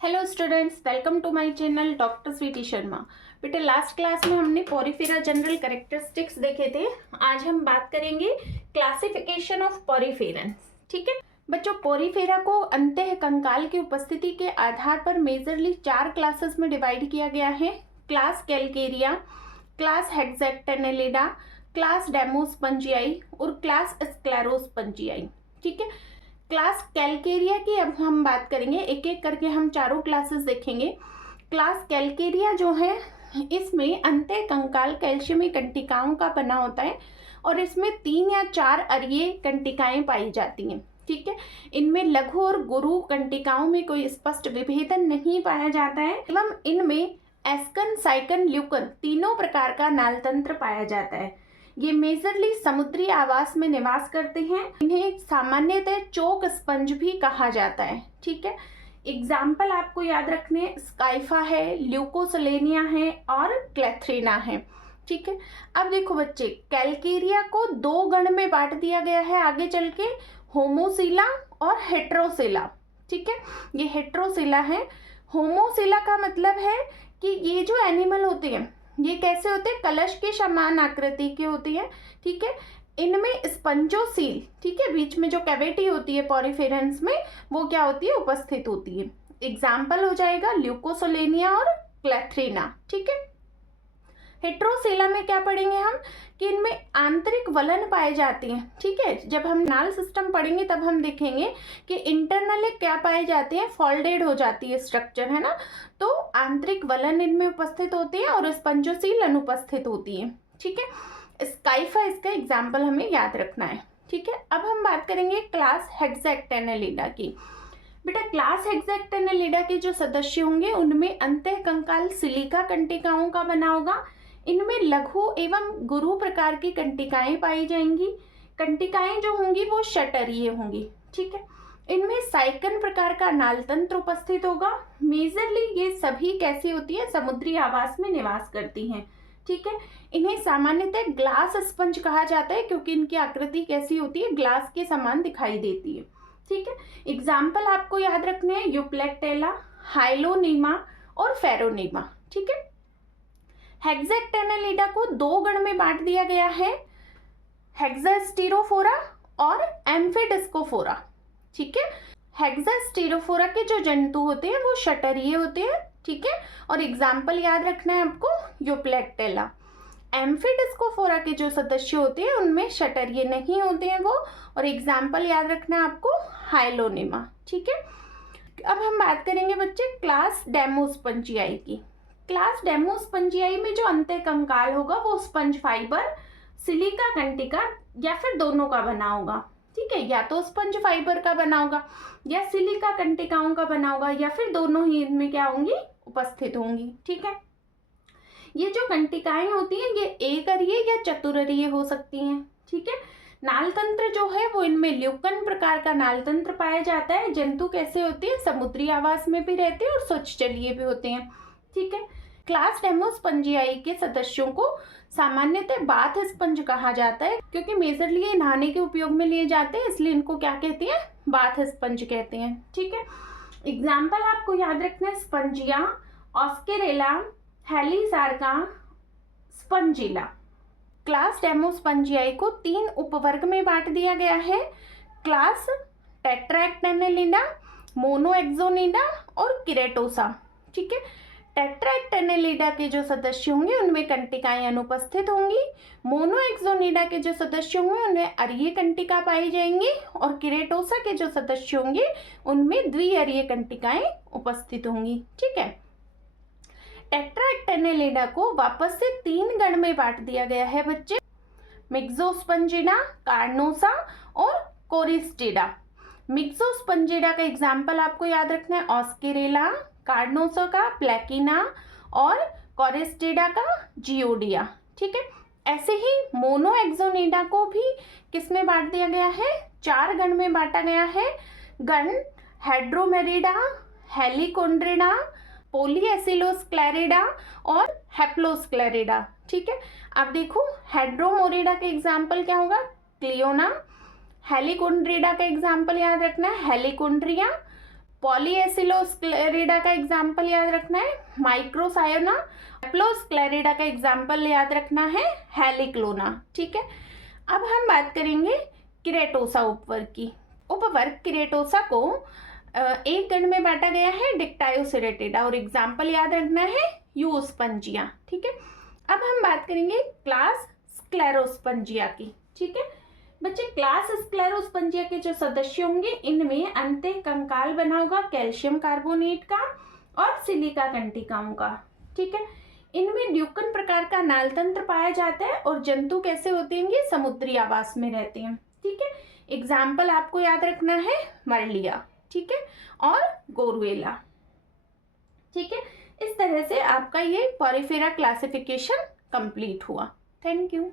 Hello students, welcome to my channel doctor Sweety Sharma. बेटे last class में हमने पोरिफेरा जनरल कैरेक्टरिस्टिक्स देखे थे। आज हम बात करेंगे क्लासिफिकेशन ऑफ पोरिफेरंस। ठीक है बच्चों, पोरिफेरा को अंतः कंकाल की उपस्थिति के आधार पर मेजरली 4 क्लासेस में डिवाइड किया गया है। क्लास कैलकेरिया, क्लास हेक्सेक्टेनेलिडा, क्लास डेमोस्पंजियाई और क्लास स्क्लेरोस्पंजियाई। ठीक है, क्लास कैलकेरिया की अब हम बात करेंगे, एक एक करके हम चारों क्लासेस देखेंगे। क्लास कैलकेरिया जो है, इसमें अंतः कंकाल कैल्शियमी कंटिकाओं का बना होता है और इसमें 3 या 4 अरीय कंटिकाएं पाई जाती हैं। ठीक है, इनमें लघु और गुरु कंटिकाओं में कोई स्पष्ट विभेदन नहीं पाया जाता है एवं इनमें एस्कन, साइकन, ल्यूकन तीनों प्रकार का नालतंत्र पाया जाता है। ये मेजरली समुद्री आवास में निवास करते हैं। इन्हें सामान्यतः चोक स्पंज भी कहा जाता है। ठीक है, एग्जाम्पल आपको याद रखने, स्काइफा है, ल्यूकोसलेनिया है और क्लेथ्रिना है। ठीक है, अब देखो बच्चे, कैलकेरिया को 2 गण में बांट दिया गया है आगे चल के, होमोसिला और हेट्रोसिला। ठीक है, ये हेट्रोसिला है। होमोसिला का मतलब है कि ये जो एनिमल होते हैं ये कैसे होते हैं, कलश के समान आकृति के होती है। ठीक है, इनमें स्पंजोसील, ठीक है, बीच में जो कैविटी होती है पोरिफेरंस में, वो क्या होती है, उपस्थित होती है। एग्जाम्पल हो जाएगा ल्यूकोसोलेनिया और क्लेथ्रिना। ठीक है, हेट्रोसेला में क्या पढ़ेंगे हम कि इनमें आंतरिक वलन पाए जाती हैं। ठीक है, जब हम नाल सिस्टम पढ़ेंगे तब हम देखेंगे कि इंटरनली क्या पाए जाते हैं, फोल्डेड हो जाती है स्ट्रक्चर, है ना। तो आंतरिक वलन इनमें उपस्थित होती है और स्पंजोसील अनुपस्थित होती है। ठीक है, स्काइफा इसका एग्जाम्पल हमें याद रखना है। ठीक है, अब हम बात करेंगे क्लास हेक्सेक्टेनेलिडा की। बेटा क्लास हेक्सेक्टेनेलिडा के जो सदस्य होंगे उनमें अंतः कंकाल सिलिका कंटिकाओं का बना होगा। इनमें लघु एवं गुरु प्रकार की कंटिकाएं पाई जाएंगी। कंटिकाएं जो होंगी वो षटरीय होंगी। ठीक है, इनमें साइकन प्रकार का नालतंत्र उपस्थित होगा। मेजरली ये सभी कैसी होती है, समुद्री आवास में निवास करती हैं। ठीक है, इन्हें सामान्यतः ग्लास स्पंज कहा जाता है क्योंकि इनकी आकृति कैसी होती है, ग्लास के समान दिखाई देती है। ठीक है, एग्जाम्पल आपको याद रखने हैं, यूप्लेक्टेला, हाइलोनीमा और फेरोनीमा। ठीक है, हेक्सेक्टेनेलिडा को 2 गण में बांट दिया गया है, हेक्सास्टीरोफोरा और एम्फिडिस्कोफोरा। ठीक है, हेक्सास्टीरोफोरा के जो जंतु होते हैं वो षटरीय होते हैं। ठीक है, और एग्जाम्पल याद रखना है आपको, यूप्लेक्टेला। एम्फिडिस्कोफोरा के जो सदस्य होते हैं उनमें षटरीय नहीं होते हैं वो, और एग्जाम्पल याद रखना है आपको, हाइलोनिमा। ठीक है, अब हम बात करेंगे बच्चे क्लास डेमोस्पंजियाई की। क्लास डेमोस्पंजियाई में जो अंतः कंकाल होगा वो स्पंज फाइबर, सिलिका कंटिका या फिर दोनों का बना होगा। ठीक है, या तो स्पंज फाइबर का बना होगा या सिलिका कंटिकाओं का बना होगा या फिर दोनों ही इनमें क्या होंगी, उपस्थित होंगी। ठीक है, ये जो कंटिकाएं होती हैं ये एक अरीय या चतुररीय हो सकती हैं। ठीक है, नालतंत्र जो है वो इनमें ल्यूकन प्रकार का नालतंत्र पाया जाता है। जंतु कैसे होते हैं, समुद्री आवास में भी रहते हैं और स्वच्छ जलीय भी होते हैं। ठीक है, क्लास डेमोस्पंजियाई के सदस्यों को सामान्यतः बाथ स्पंज कहा जाता है क्योंकि मेजरली ये नहाने के उपयोग में लिए जाते हैं, इसलिए इनको क्या कहते हैं, बाथ स्पंज कहते हैं। ठीक है, एग्जाम्पल आपको याद रखना है, स्पंजिया, ऑस्केरेला, हेलिसार्का, स्पंजिला। क्लास डेमोस्पंजियाई को 3 उपवर्ग में बांट दिया गया है, क्लास टेट्राएक्टेनेलिडा, मोनोएक्सोनिडा और किरेटोसा। ठीक है, टेट्राएक्टेनेलिडा के जो सदस्य होंगे उनमें कंटिकाएं अनुपस्थित होंगी। मोनोएक्सोनिडा के जो सदस्य होंगे उनमें अरीय कंटिका पाई जाएंगी और किरेटोसा के जो सदस्य होंगे उनमें द्विअरीय कंटिकाएं उपस्थित होंगी। ठीक है, टेट्राएक्टेनेलिडा को वापस से 3 गण में बांट दिया गया है बच्चे, मिक्सोस्पंजिडा, कार्नोसा और कोरिस्टिडा। मिक्सोस्पंजिडा का एग्जाम्पल आपको याद रखना है, ऑस्केरेला, कार्नोसा का प्लेकिना और कोरिस्टिडा का जियोडिया। ठीक है, ऐसे ही मोनोएक्सोनिडा को भी किस में बांट दिया गया है, 4 गण में बांटा गया है। गण हेड्रोमेरिडा, हेलिकोड्रिडा, पोलीएसिलोस्क्लेरिडा और हेप्लोस्क्लेरिडा। ठीक है, अब देखो हेड्रोमोरिडा के एग्जाम्पल क्या होगा, क्लियोना। हेलिकोड्रिडा का एग्जाम्पल याद रखना है, हेलिकोड्रिया। पॉलीएसिलोस्क्लेरिडा का एग्जाम्पल याद रखना है माइक्रोसायोना, एप्लोस्क्लेरिडा का एग्जाम्पल याद रखना है हेलिक्लोना। ठीक है, अब हम बात करेंगे किरेटोसा उपवर्ग की। उपवर्ग किरेटोसा को एक गण में बांटा गया है डिक्टायोसिरेटिडा, और एग्जाम्पल याद रखना है यूस्पंजिया। ठीक है, अब हम बात करेंगे क्लास स्क्लेरोस्पंजिया की। ठीक है बच्चे, क्लास स्क्लेरोस्पंजिया के जो सदस्य होंगे इनमें अंत्य कंकाल बना होगा कैल्शियम कार्बोनेट का और सिलिका कंटिकाओं का। ठीक है, इनमें ड्यूकन प्रकार का नाल तंत्र पाया जाता है और जंतु कैसे होते हैं, समुद्री आवास में रहते हैं। ठीक है, एग्जाम्पल आपको याद रखना है मरलिया, ठीक है, और गोरुएला। ठीक है, इस तरह से आपका ये पॉरीफेरा क्लासिफिकेशन कंप्लीट हुआ। Thank you.